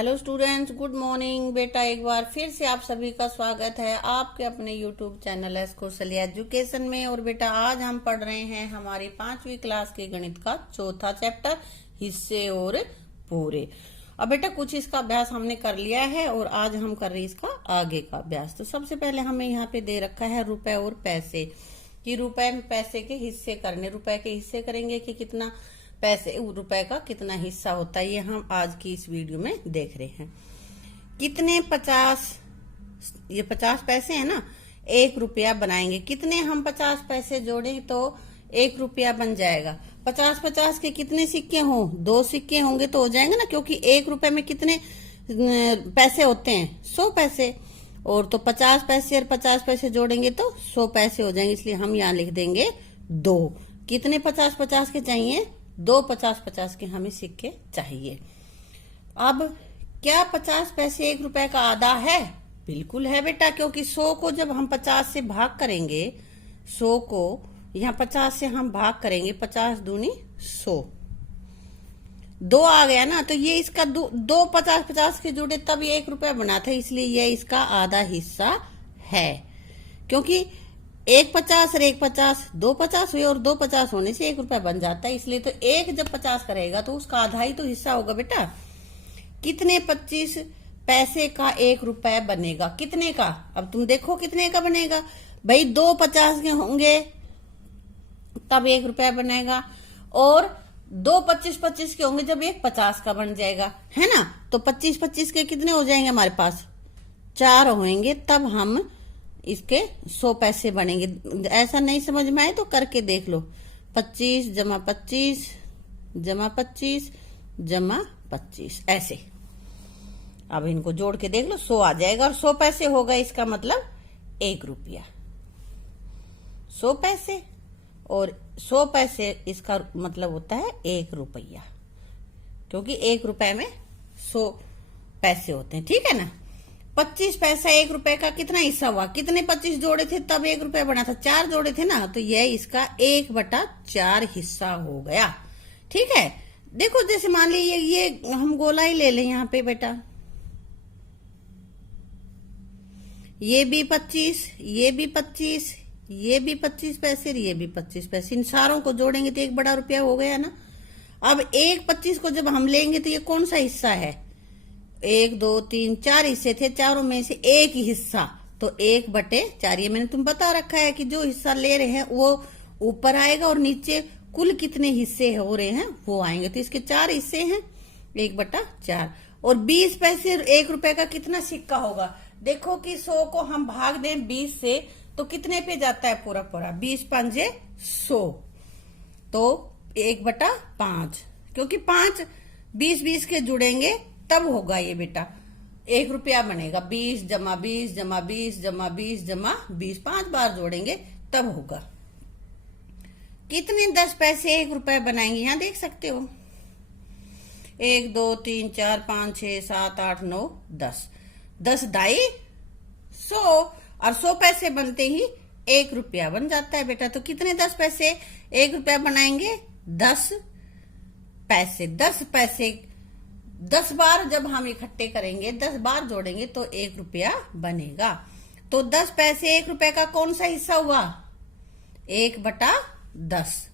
Hello students, good morning. बेटा एक बार फिर से आप सभी का स्वागत है आपके अपने YouTube channel S Kaushalya education में। और बेटा आज हम पढ़ रहे हैं हमारी 5वीं क्लास के गणित का चौथा चैप्टर हिस्से और पूरे। अब बेटा कुछ इसका अभ्यास हमने कर लिया है और आज हम कर रहे हैं इसका आगे का अभ्यास। तो सबसे पहले हमें यहाँ पे दे रखा है रुपए और पैसे कि रुपए में पैसे के हिस्से करने। रुपए के हिस्से करेंगे कि कितना पैसे रुपए का कितना हिस्सा होता है, ये हम आज की इस वीडियो में देख रहे हैं। कितने 50 पैसे है ना, 1 रुपया बनाएंगे। कितने हम 50 पैसे जोड़ें तो 1 रुपया बन जाएगा। 50 के कितने सिक्के हों, 2 सिक्के होंगे तो हो जाएंगे ना, क्योंकि 1 रुपए में कितने पैसे होते हैं, 100 पैसे। और तो 50 पैसे और 50 पैसे जोड़ेंगे तो 100 पैसे हो जाएंगे, इसलिए हम यहाँ लिख देंगे 2। कितने 50 के चाहिए, 2 50 के हमें सिक्के चाहिए। अब क्या 50 पैसे 1 रुपए का आधा है? बिल्कुल है बेटा, क्योंकि 100 को जब हम 50 से भाग करेंगे, 100 को यहाँ 50 से हम भाग करेंगे, 50 दूनी 100, 2 आ गया ना। तो ये इसका 2 50 के जुड़े तब ये 1 रुपया बना था, इसलिए ये इसका आधा हिस्सा है। क्योंकि 1 50 और 1 50, 2 50 हुए और 2 50 होने से 1 रुपया बन जाता है, इसलिए तो 1 जब 50 करेगा तो उसका आधा ही तो हिस्सा होगा बेटा। कितने 25 पैसे का 1 रुपया बनेगा? कितने का? अब तुम देखो कितने का बनेगा भाई। 2 50 के होंगे तब 1 रुपया बनेगा, और 2 25 के होंगे जब 1 50 का बन जाएगा, है ना। तो 25 के कितने हो जाएंगे हमारे पास? 4 होंगे, तब हम इसके 100 पैसे बनेंगे। ऐसा नहीं समझ में आए तो करके देख लो। 25 जमा 25 जमा 25 जमा 25 ऐसे। अब इनको जोड़ के देख लो, 100 आ जाएगा और 100 पैसे होगा, इसका मतलब 1 रुपया। 100 पैसे और 100 पैसे इसका मतलब होता है 1 रुपया, क्योंकि 1 रुपए में 100 पैसे होते हैं, ठीक है ना। 25 पैसा 1 रुपए का कितना हिस्सा हुआ? कितने 25 जोड़े थे तब 1 रुपया बना था? 4 जोड़े थे ना, तो यह इसका 1/4 हिस्सा हो गया, ठीक है। देखो जैसे मान लीजिए ये हम गोला ही ले लें यहाँ पे बेटा, ये भी 25, ये भी 25, ये भी 25 पैसे, ये भी 25 पैसे। इन सारों को जोड़ेंगे तो 1 बड़ा रुपया हो गया ना। अब 1 25 को जब हम लेंगे तो ये कौन सा हिस्सा है? 1 2 3 4 हिस्से थे, चारों में से 1 हिस्सा, तो 1/4। ये मैंने तुम बता रखा है कि जो हिस्सा ले रहे हैं वो ऊपर आएगा और नीचे कुल कितने हिस्से हो रहे हैं वो आएंगे। तो इसके 4 हिस्से हैं, 1/4। और 20 पैसे 1 रुपए का कितना सिक्का होगा? देखो कि 100 को हम भाग दें 20 से तो कितने पे जाता है पूरा पूरा? 20 पंजे 100, तो 1/5। क्योंकि 5 20 के जुड़ेंगे तब होगा ये बेटा 1 रुपया बनेगा। 20 जमा 20 जमा 20 जमा 20 जमा 20, 5 बार जोड़ेंगे तब होगा। कितने 10 पैसे 1 रुपया बनाएंगे? यहाँ देख सकते हो, 1 2 3 4 5 6 7 8 9 10, 10 दाई 100, और 100 पैसे बनते ही 1 रुपया बन जाता है बेटा। तो कितने 10 पैसे 1 रुपया बनाएंगे? 10 पैसे। 10 पैसे 10 बार जब हम इकट्ठे करेंगे, 10 बार जोड़ेंगे तो 1 रुपया बनेगा। तो 10 पैसे 1 रुपए का कौन सा हिस्सा हुआ? 1/10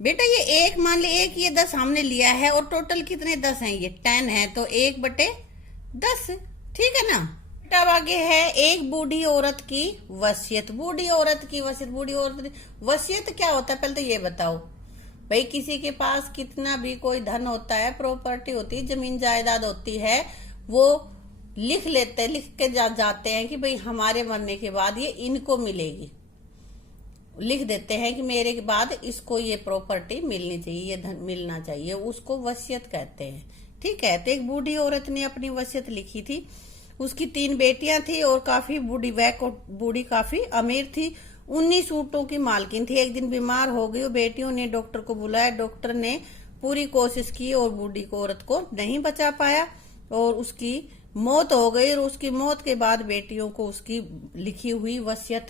बेटा। ये 1 मान ली, 1 ये 10 हमने लिया है और टोटल कितने 10 हैं? ये 10 है, तो 1/10, ठीक है ना। बेटा अब आगे है एक बूढ़ी औरत की वसीयत। बूढ़ी औरत की वसीयत। बूढ़ी औरत वसीयत क्या होता है पहले तो ये बताओ भाई। किसी के पास कितना भी कोई धन होता है, प्रॉपर्टी होती है, जमीन जायदाद होती है, वो लिख लेते हैं, लिख के जाते हैं कि भाई हमारे मरने के बाद ये इनको मिलेगी। लिख देते हैं कि मेरे के बाद इसको ये प्रॉपर्टी मिलनी चाहिए, ये धन मिलना चाहिए, उसको वसीयत कहते हैं, ठीक है। तो एक बूढ़ी औरत ने अपनी वसीयत लिखी थी। उसकी 3 बेटियां थी और काफी बूढ़ी काफी अमीर थी। 19 ऊँटों की मालकिन थी। एक दिन बीमार हो गई, बेटियों ने डॉक्टर को बुलाया। डॉक्टर ने पूरी कोशिश की और बूढ़ी औरत को नहीं बचा पाया और उसकी मौत हो गई। और उसकी मौत के बाद बेटियों को उसकी लिखी हुई वसीयत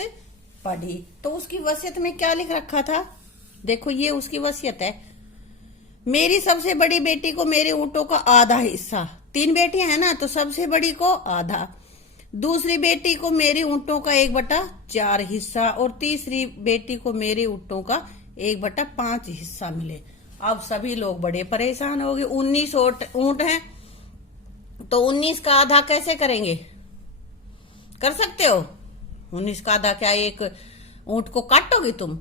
पढ़ी। तो उसकी वसीयत में क्या लिख रखा था? देखो ये उसकी वसीयत है। मेरी सबसे बड़ी बेटी को मेरे ऊँटों का आधा हिस्सा, 3 बेटियां हैं ना, तो सबसे बड़ी को आधा, दूसरी बेटी को मेरे ऊँटों का 1/4 हिस्सा, और तीसरी बेटी को मेरे ऊँटों का 1/5 हिस्सा मिले। अब सभी लोग बड़े परेशान हो गए। 19 ऊँट हैं, तो 19 का आधा कैसे करेंगे? कर सकते हो? 19 का आधा क्या एक ऊँट को काटोगे तुम?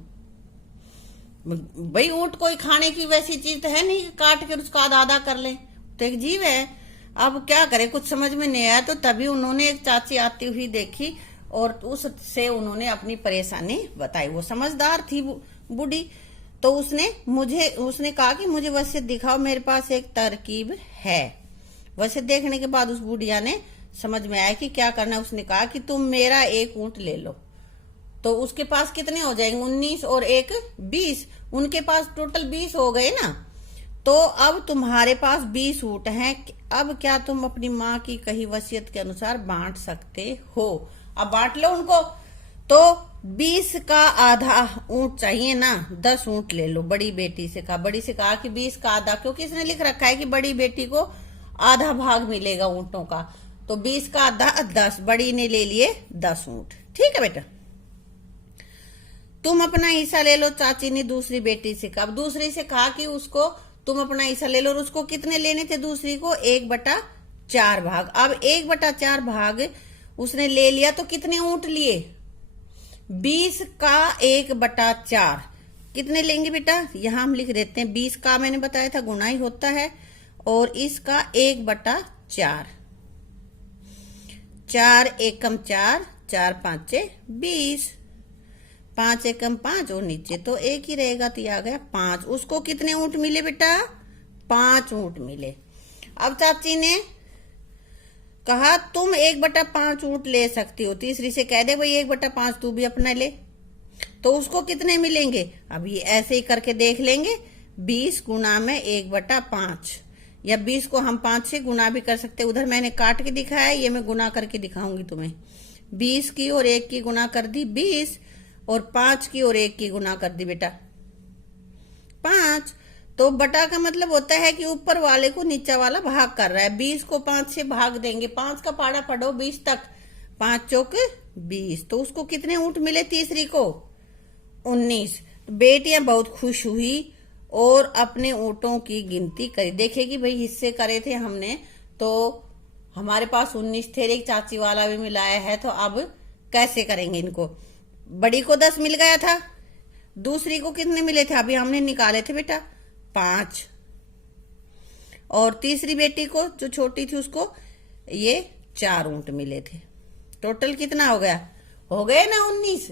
भाई ऊँट कोई खाने की वैसी चीज तो है नहीं कि काट कर उसका आधा आधा कर ले, तो एक जीव है। अब क्या करे, कुछ समझ में नहीं आया, तो तभी उन्होंने एक चाची आती हुई देखी और उससे उन्होंने अपनी परेशानी बताई। वो समझदार थी बूढ़ी, तो उसने कहा कि मुझे वैसे दिखाओ, मेरे पास एक तरकीब है। वैसे देखने के बाद उस बुढ़िया ने समझ में आया कि क्या करना है। उसने कहा कि तुम मेरा एक ऊँट ले लो। तो उसके पास कितने हो जाएंगे? 19 और 1 20, उनके पास टोटल 20 हो गए ना। तो अब तुम्हारे पास 20 ऊँट हैं। अब क्या तुम अपनी माँ की कही वसीयत के अनुसार बांट सकते हो? अब बांट लो उनको। तो 20 का आधा ऊँट चाहिए ना, 10 ऊँट ले लो। बड़ी बेटी से कहा, बड़ी से कहा कि 20 का आधा, क्योंकि इसने लिख रखा है कि बड़ी बेटी को आधा भाग मिलेगा ऊँटों का। तो 20 का आधा 10, बड़ी ने ले लिए 10 ऊँट। ठीक है बेटा, तुम अपना हिस्सा ले लो। चाची ने दूसरी बेटी से कहा, दूसरी से कहा कि उसको तुम अपना हिस्सा ले लो। और उसको कितने लेने थे? दूसरी को 1/4 भाग। अब 1/4 भाग उसने ले लिया, तो कितने ऊँट लिए? 20 का 1/4 कितने लेंगे बेटा? यहां हम लिख देते हैं। 20 का मैंने बताया था गुना ही होता है, और इसका 1/4, 4 एकम 4, 4 5 20, 5 एकम 5, और नीचे तो 1 ही रहेगा, तो ये आ गया 5। उसको कितने ऊँट मिले बेटा? 5 ऊँट मिले। अब चाची ने कहा तुम 1/5 ऊँट ले सकती हो। तीसरी से कह दे भाई 1/5 तू भी अपना ले। तो उसको कितने मिलेंगे? अब ये ऐसे ही करके देख लेंगे। 20 गुना में 1/5, या 20 को हम 5 से गुना भी कर सकते। उधर मैंने काट के दिखाया, ये मैं गुना करके दिखाऊंगी तुम्हें। 20 की और 1 की गुना कर दी 20, और 5 की और 1 की गुना कर दी बेटा 5। तो बटा का मतलब होता है कि ऊपर वाले को नीचा वाला भाग कर रहा है। 20 को 5 से भाग देंगे। 5 का पाड़ा पढ़ो 20 तक, 5 चौक 20। तो उसको कितने ऊँट मिले? तीसरी को 19। बेटियां बहुत खुश हुई और अपने ऊँटों की गिनती करी। देखे कि भाई हिस्से करे थे हमने, तो हमारे पास 19 थे, एक चाची वाला भी मिलाया है, तो अब कैसे करेंगे इनको? बड़ी को 10 मिल गया था, दूसरी को कितने मिले थे? अभी हमने निकाले थे बेटा 5, और तीसरी बेटी को जो छोटी थी उसको ये 4 ऊँट मिले थे। टोटल कितना हो गया? हो गए ना 19।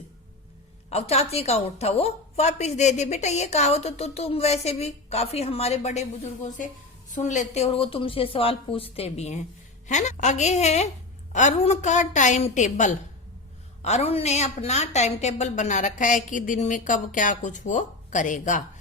अब चाची का ऊँट था वो वापिस दे दे। बेटा ये कहावत तो तुम वैसे भी काफी हमारे बड़े बुजुर्गों से सुन लेते हो, और वो तुमसे सवाल पूछते भी हैं, है ना। आगे है अरुण का टाइम टेबल। अरुण ने अपना टाइम टेबल बना रखा है कि दिन में कब क्या कुछ वो करेगा।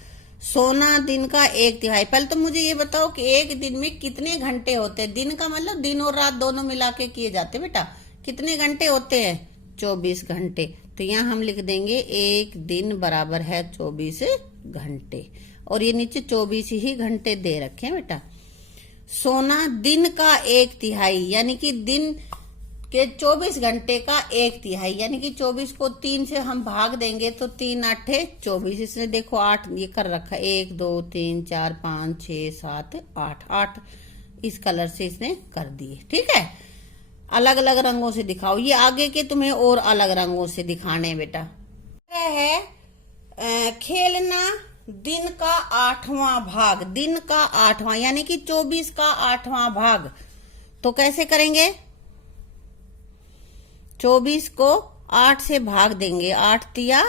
सोना दिन का 1/3। पहले तो मुझे ये बताओ कि एक दिन में कितने घंटे होते हैं? दिन का मतलब दिन और रात दोनों मिला के किए जाते बेटा। कितने घंटे होते हैं? 24 घंटे। तो यहाँ हम लिख देंगे एक दिन बराबर है 24 घंटे, और ये नीचे 24 ही घंटे दे रखे हैं बेटा। सोना दिन का 1/3, यानी कि दिन के 24 घंटे का 1/3, यानी कि 24 को 3 से हम भाग देंगे तो 3 8 24। इसने देखो 8 ये कर रखा है, 1 2 3 4 5 6 7 8 इस कलर से इसने कर दिए। ठीक है, अलग अलग रंगों से दिखाओ। ये आगे के तुम्हें और अलग रंगों से दिखाने हैं बेटा। है खेलना दिन का 8वां भाग, दिन का 8वां यानी कि 24 का 8वां भाग। तो कैसे करेंगे? 24 को 8 से भाग देंगे, 8 तिया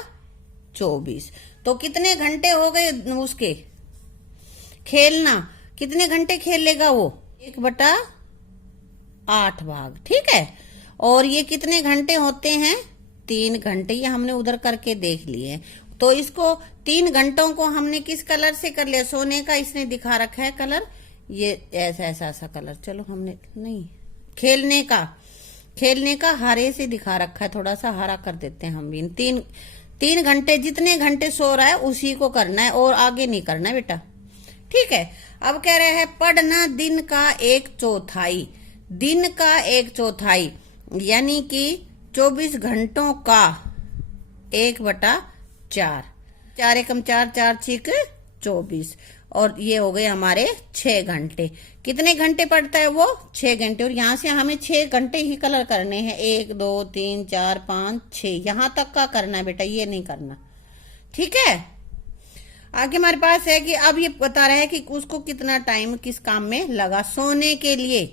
24। तो कितने घंटे हो गए उसके? खेलना कितने घंटे खेल लेगा वो? 1/8 भाग। ठीक है, और ये कितने घंटे होते हैं? 3 घंटे। ये हमने उधर करके देख लिए। तो इसको 3 घंटों को हमने किस कलर से कर लिया? सोने का इसने दिखा रखा है कलर, ये ऐसा ऐसा ऐसा कलर। चलो हमने नहीं, खेलने का हरे से दिखा रखा है, थोड़ा सा हरा कर देते हैं हम भी। 3 घंटे जितने घंटे सो रहा है उसी को करना है, और आगे नहीं करना है बेटा। ठीक है। अब कह रहे हैं पढ़ना दिन का एक चौथाई, दिन का एक चौथाई यानी कि 24 घंटों का 1/4, 4 एकम 4, 4 छिक 24, और ये हो गए हमारे 6 घंटे। कितने घंटे पढ़ता है वो? 6 घंटे। और यहाँ से हमें 6 घंटे ही कलर करने हैं, 1 2 3 4 5 6, यहाँ तक का करना है बेटा, ये नहीं करना, ठीक है। आगे हमारे पास है कि अब ये बता रहा है कि उसको कितना टाइम किस काम में लगा। सोने के लिए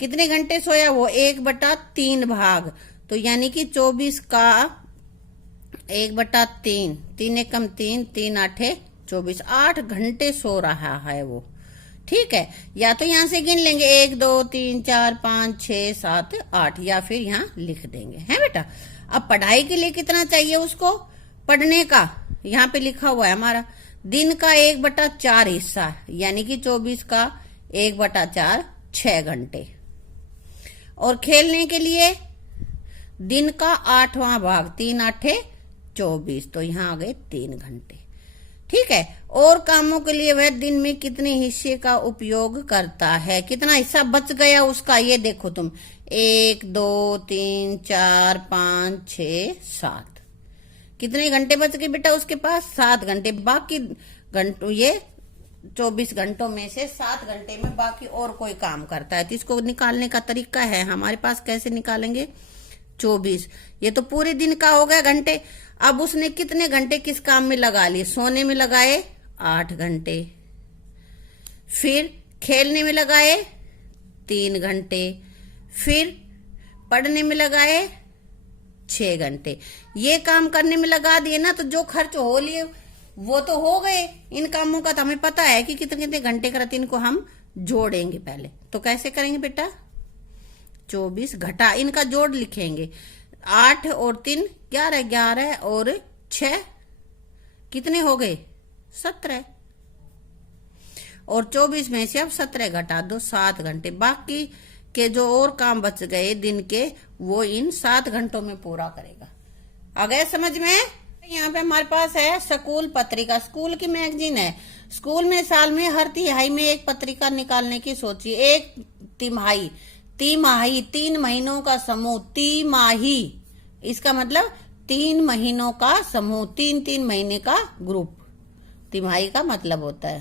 कितने घंटे सोया वो? 1/3 भाग, तो यानी कि 24 का 1/3, 3 एकम 3, 3 8 24, 8 घंटे सो रहा है वो, ठीक है। या तो यहां से गिन लेंगे 1 2 3 4 5 6 7 8, या फिर यहाँ लिख देंगे, है बेटा। अब पढ़ाई के लिए कितना चाहिए उसको? पढ़ने का यहाँ पे लिखा हुआ है हमारा, दिन का 1/4 हिस्सा, यानी कि 24 का 1/4, 6 घंटे। और खेलने के लिए दिन का 8वां भाग, 3 8 24, तो यहाँ आ गए 3 घंटे, ठीक है। और कामों के लिए वह दिन में कितने हिस्से का उपयोग करता है? कितना हिस्सा बच गया उसका, ये देखो तुम, 1 2 3 4 5 6 7, कितने घंटे बच गए बेटा उसके पास? 7 घंटे। बाकी घंटों, ये 24 घंटों में से 7 घंटे में बाकी और कोई काम करता है, तो इसको निकालने का तरीका है हमारे पास। कैसे निकालेंगे? 24, ये तो पूरे दिन का हो गया घंटे। अब उसने कितने घंटे किस काम में लगा लिए? सोने में लगाए 8 घंटे, फिर खेलने में लगाए 3 घंटे, फिर पढ़ने में लगाए 6 घंटे। ये काम करने में लगा दिए ना, तो जो खर्च हो लिए वो तो हो गए। इन कामों का तो हमें पता है कि कितने कितने घंटे करते, इनको हम जोड़ेंगे पहले। तो कैसे करेंगे बेटा? 24 घटा इनका जोड़ लिखेंगे, 8 और 3 11, 11 और 6 कितने हो गए? 17। और 24 में से अब 17 घटा दो, 7 घंटे। बाकी के जो और काम बच गए दिन के, वो इन 7 घंटों में पूरा करेगा। आ गया समझ में? यहाँ पे हमारे पास है स्कूल पत्रिका, स्कूल की मैगजीन है। स्कूल में साल में हर तिहाई में एक पत्रिका निकालने की सोचिए। एक तिमाही, तिमाही 3 महीनों का समूह, तिमाही इसका मतलब 3 महीनों का समूह, 3 महीने का ग्रुप तिमाही का मतलब होता है,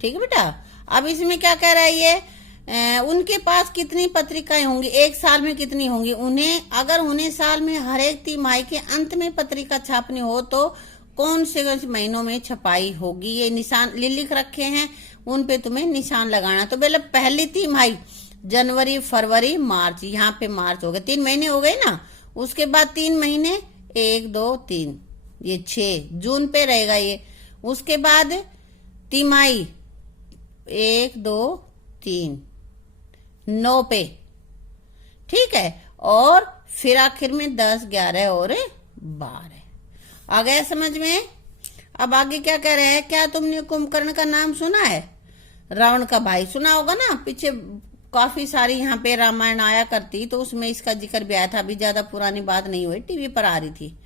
ठीक है बेटा। अब इसमें क्या कह रहा है ये? उनके पास कितनी पत्रिकाएं होंगी, एक साल में कितनी होंगी? उन्हें साल में हर एक तिमाही के अंत में पत्रिका छापनी हो तो कौन से महीनों में छपाई होगी? ये निशान लिख रखे हैं, उन पे तुम्हें निशान लगाना। तो पहले पहली तिमाही जनवरी फरवरी मार्च, यहाँ पे मार्च हो गए, 3 महीने हो गए ना। उसके बाद 3 महीने 1 2 3, ये 6 जून पे रहेगा ये। उसके बाद तिमाही 1 2 3 9 पे, ठीक है। और फिर आखिर में 10 11 और 12। आ गया समझ में? अब आगे क्या कह रहे हैं? क्या तुमने कुंभकर्ण का नाम सुना है? रावण का भाई सुना होगा ना, पीछे काफी सारी यहाँ पे रामायण आया करती, तो उसमें इसका जिक्र भी आया था। अभी ज्यादा पुरानी बात नहीं हुई, टीवी पर आ रही थी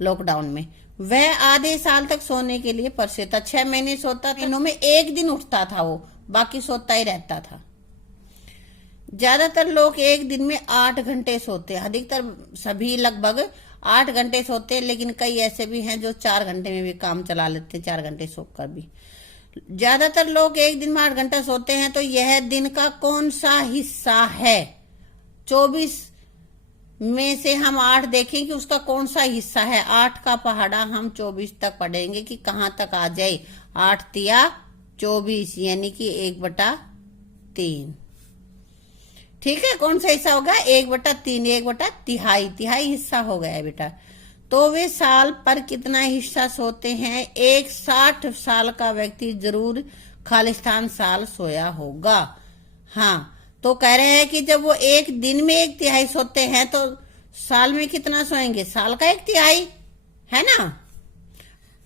लॉकडाउन में। वह आधे साल तक सोने के लिए परसे था, 6 महीने सोता, दिनों में 1 दिन उठता था वो, बाकी सोता ही रहता था। ज्यादातर लोग एक दिन में 8 घंटे सोते हैं, अधिकतर सभी लगभग 8 घंटे सोते हैं, लेकिन कई ऐसे भी हैं जो 4 घंटे में भी काम चला लेते हैं, 4 घंटे सोकर भी। ज्यादातर लोग एक दिन में 8 घंटा सोते हैं, तो यह दिन का कौन सा हिस्सा है? 24 में से हम 8 देखें कि उसका कौन सा हिस्सा है। 8 का पहाड़ा हम 24 तक पढ़ेंगे कि कहाँ तक आ जाए। 8 तिया 24 यानी कि 1/3, ठीक है। कौन सा हिस्सा होगा? 1/3, 1/तिहाई, तिहाई हिस्सा हो गया है बेटा। तो वे साल पर कितना हिस्सा सोते हैं? एक 60 साल का व्यक्ति जरूर खालिस्तान साल सोया होगा। हाँ, तो कह रहे हैं कि जब वो एक दिन में 1/3 सोते हैं तो साल में कितना सोएंगे? साल का 1/3, है ना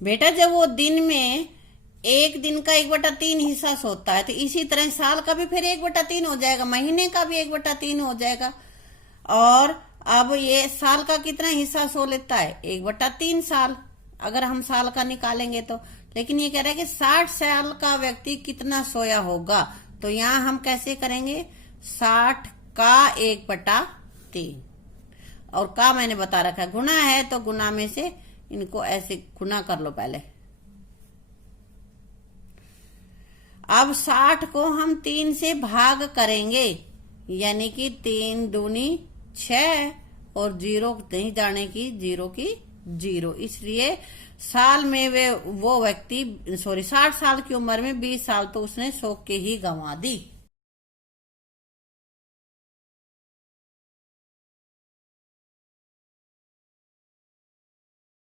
बेटा। जब वो दिन में एक दिन का 1/3 हिस्सा सोता है, तो इसी तरह साल का भी फिर 1/3 हो जाएगा, महीने का भी 1/3 हो जाएगा। और अब ये साल का कितना हिस्सा सो लेता है? 1/3 साल। अगर हम साल का निकालेंगे तो। लेकिन ये कह रहा है कि 60 साल का व्यक्ति कितना सोया होगा, तो यहाँ हम कैसे करेंगे, 60 का 1/3, और का मैंने बता रखा है गुना है, तो गुना में से इनको ऐसे गुना कर लो पहले। अब 60 को हम 3 से भाग करेंगे, यानी कि 3 दूनी 6, और 0 नहीं जाने की, 0 की 0। इसलिए साल में वो व्यक्ति 60 साल की उम्र में 20 साल तो उसने सो के ही गंवा दी।